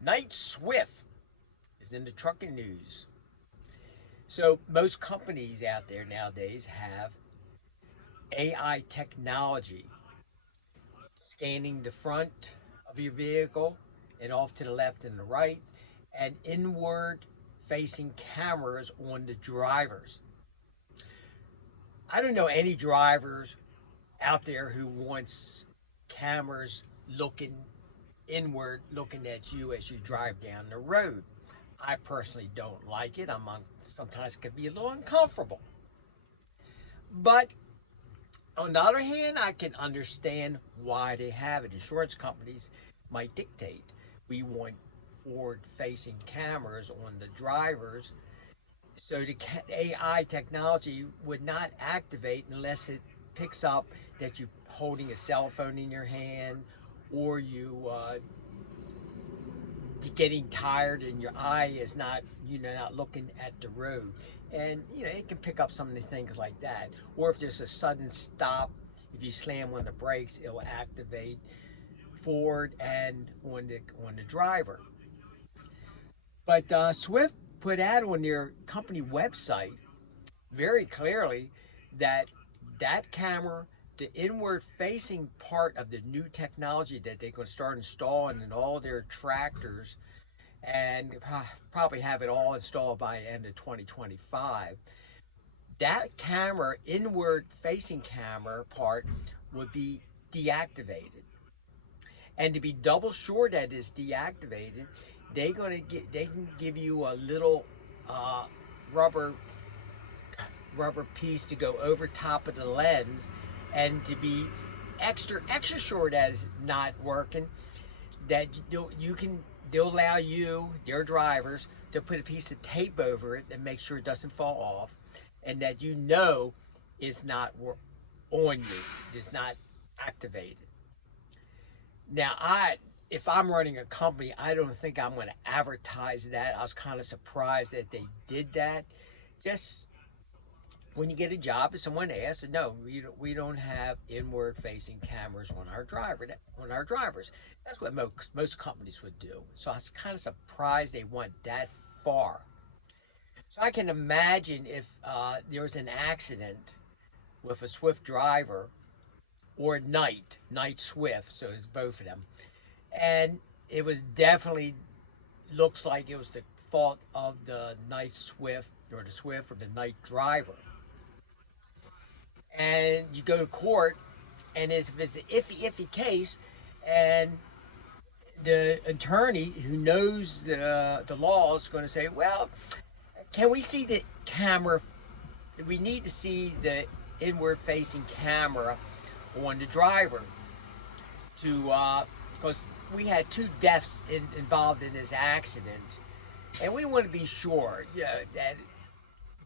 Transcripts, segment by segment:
Knight-Swift is in the trucking news. So most companies out there nowadays have AI technology scanning the front of your vehicle and off to the left and the right, and inward facing cameras on the drivers. I don't know any drivers out there who wants cameras looking inward, looking at you as you drive down the road. I personally don't like it. Sometimes it can be a little uncomfortable. But on the other hand, I can understand why they have it. Insurance companies might dictate we want forward facing cameras on the drivers, so the AI technology would not activate unless it picks up that you're holding a cell phone in your hand, or you getting tired and your eye is not, not looking at the road. And it can pick up some of the things like that. Or if there's a sudden stop, if you slam on the brakes, it'll activate forward and on the driver. But Swift put out on their company website very clearly that that camera, the inward facing part of the new technology that they're going to start installing in all their tractors, and probably have it all installed by the end of 2025, that camera, inward facing camera part, would be deactivated. And to be double sure that it's deactivated, they can give you a little uh, rubber rubber piece to go over top of the lens, and to be extra sure that it's not working, that you can they'll allow you, their drivers, to put a piece of tape over it and make sure it doesn't fall off, and that it's not on you, it's not activated. Now, if I'm running a company, I don't think I'm going to advertise that. I was kind of surprised that they did that. Just when you get a job, if someone asks, no, we don't have inward facing cameras on our drivers. That's what most companies would do. So I was kind of surprised they went that far. So I can imagine if there was an accident with a Swift driver, or Knight-Swift, so it's both of them, and it was definitely, looks like it was the fault of the Knight-Swift, or the Swift, or the Knight driver, and you go to court, and if it's an iffy case, and the attorney who knows the law is going to say, well, can we see the camera? We need to see the inward facing camera on the driver, to because we had two deaths involved in this accident, and we want to be sure,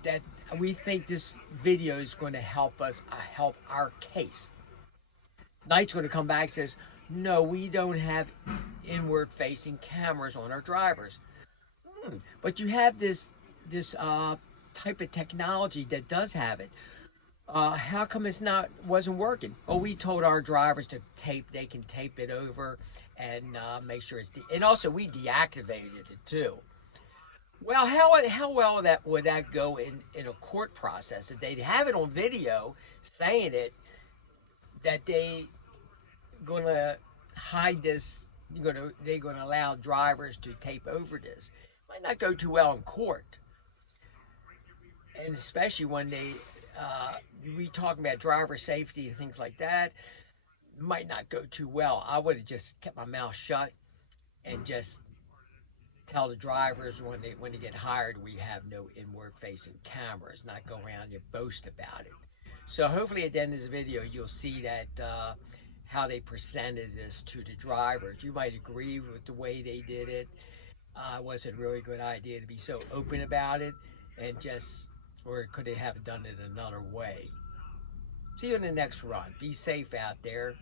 that we think this video is going to help us, help our case. Knight's going to come back and says, no, we don't have inward facing cameras on our drivers. But you have this type of technology that does have it. How come wasn't working? Oh, we told our drivers they can tape it over and make sure and also we deactivated it too. Well, how well would that go in a court process if they'd have it on video saying it, that they gonna hide this, they're gonna allow drivers to tape over this? Might not go too well in court, and especially when we talking about driver safety and things like that, might not go too well. I would have just kept my mouth shut and just tell the drivers when they get hired, we have no inward facing cameras, not go around and boast about it. So hopefully at the end of this video you'll see that how they presented this to the drivers. You might agree with the way they did it. It wasn't a really good idea to be so open about it, and or could they have done it another way? See you in the next run. Be safe out there.